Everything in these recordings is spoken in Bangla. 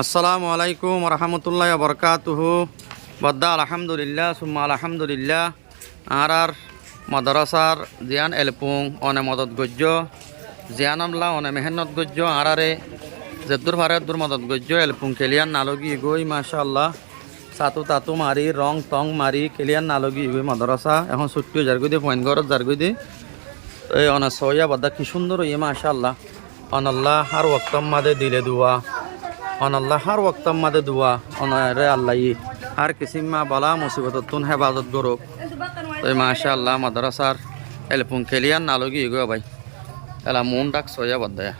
আসসালামু আলাইকুম রহমতুল্লাহ বরকাতুহু বদ্দা আলহামদুলিল্লাহ সুম্মা আলহামদুলিল্লাহ আর মাদ্রাসার জিয়ান এলপুং অনে মদত গজ্য জিয়ান আমলা অনে মেহনত গজ্য আরে জেদ্দুর ভারের দূর মদত গজ্য এলপুং কেলিয়ান নালগি গই মাশাআল্লাহ সাতু তাতু মারি রং টং মারি কেলিয়ান নালগি গই মাদ্রাসা এখন ছুট্টি জারগুদি পয়েন্টগড়ত জারগুদি এই অনে সয়া বদ্দা কি সুন্দর ইয়ে মাশাআল্লাহ অনাল্লাহ হার ওয়াক্তম মাদে দিলে দুয়া অনাল্লাহ হার ওয়াক্তম মাদে দুয়া অনরে আল্লাহ আর কিসিমা বালা মুসিবত তুন হেফাজত গরুক তো মাশাআল্লাহ মাদ্রাসার এলপুং খেলিয়ান নালগি গো ভাই এলা মন ডাক সয়া বদ্দায়া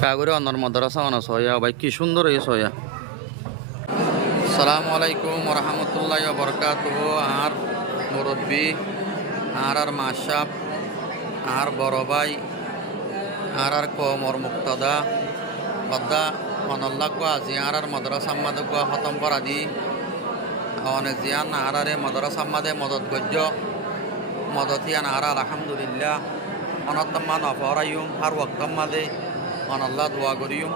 কাগরে অনর মাদ্রাসা অন সয়া ভাই কি সুন্দর এই সয়া। আসসালামু আলাইকুম রহমতুল্লাহ বরকাতুহু আর মুরব্বী আর মাসাব আর বড় ভাই আর কমর মুক্তদা বদ্দা অনল্লাহ গো জিয়ার মাদ্রাসা মাদে গো খতম করা দি অনেক জিয়ান আরে মাদ্রাসা মাদে মদত গজ্য মদতিয়ান আর আলহামদুলিল্লাহ অনত্তমা নফরাইম আর ওয়াক্তম মাদে অনল্লাহ দোয়া করিম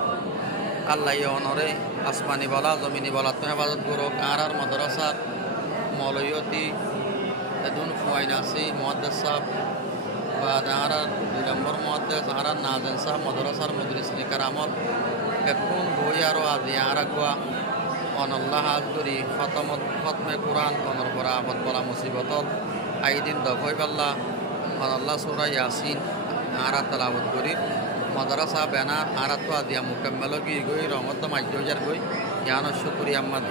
আল্লাহ অনরে আসমানি বলা জমিনি বলা তো হেফাজত করুক আর মাদ্রাসার মলয়তি এদুন ফুয়াইনাসি মুহাদ্দিস সাহেব বা আর 2 নম্বর মুহাদ্দিস আর নাজেন সাহেব মাদ্রাসার মুদরিসিন কারামত এখন বই আরো আজি আর আগুয়া অনল্লাহ আজ করি খতমে কোরআন অনর পরা আবদ বলা মুসিবতত আইদিন দফই পাল্লা অনল্লাহ সূরা ইয়াসিন আর তেলাওয়াত করি মাদ্রাসা বেনা আর তো আদিয়া মুকাম্মাল গই রহমত মাজ্জুজার গই ইয়ান শুকরিয়া আম্মাদ